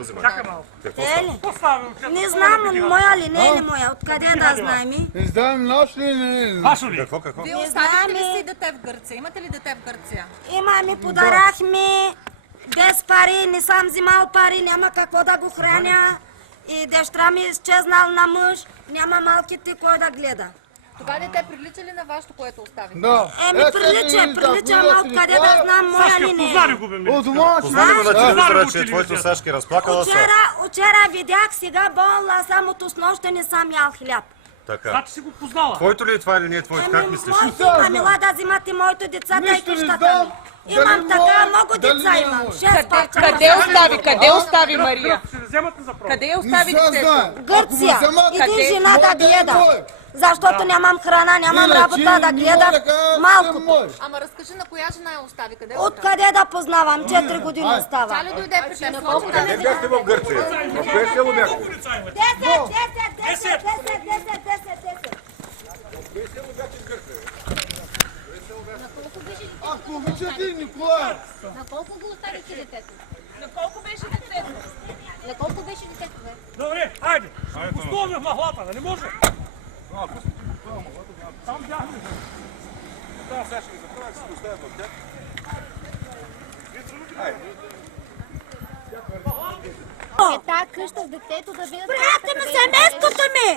го взимаш? Чакай малко. Е ли? Поставям. Не знам, моя ли, не е ли моя? Откъде да знаем? Не знаем наш ли, не. Вашо ли? Какво? Вие Не оставите ли знаме. си дете в Гърция? Имате ли дете в Гърция? Имаме, подарахме без пари, не съм взимал пари, няма какво да го храня. И дъщеря ми изчезнал на мъж, няма малките кой да гледа. Това дете прилича ли на вашето, което оставите? Да. Еми прилича, ама откъде да знам моя Сашка, ли не познали е. го бе ми. От дома си. Познали го на телевизора, че Да. твоето Сашки разплакала се. Вчера видях, сега болна, само от снощи не съм ял хляб. Така. Значи си го познала. Твоето ли е това или не е твоето? Как мислиш? Ами да взимате моите деца, дай Нищо не къщата знам. ми. Имам Дали така, мое, много дали деца не е имам. мое. 6 парчета. Къде остави Мария? Ще вземат ли за права? Къде Не остави се детето? знае. Гърция. Ако ме вземат, Иди къде? жена да мое, гледа. мое. Защото нямам храна, нямам Иначе работа да не гледам мога да кажа, че малко. мое. Ама разкажи на коя жена я остави? Къде остави? Откъде да познавам? 4 години Тя остава. ли дойде при теб? Не бяхте в Гърция. В кое село бяхте? 10. Ако обичате, Николай. На колко го оставите детето? На колко беше детето? На колко беше детето, бе? Добре, хайде. Пустуваме в махлата, да не може? Там бяхме. Е, тая къща с детето да видят... Приятели ми, семейството ми!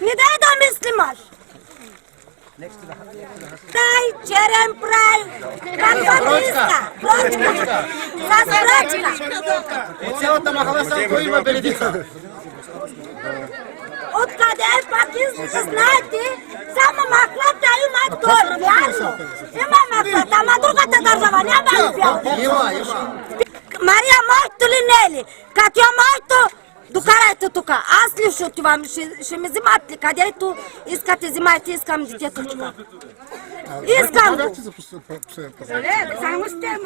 Не дай да мислимаш! Дай, черен прай! Каквото иска! Прочка! С прочка! Цялата махала само има беледица. Откъде пак знаете? Само маклата има той, вярно! Има маклата, ама другата държава няма ли бял? Има. Мария, моето ли не е ли? Как е моето? Докарайте тук. Аз ли ще отивам? Ще ми взимат ли? Където искате, взимайте, искам детето тук. Искам го. Само сте,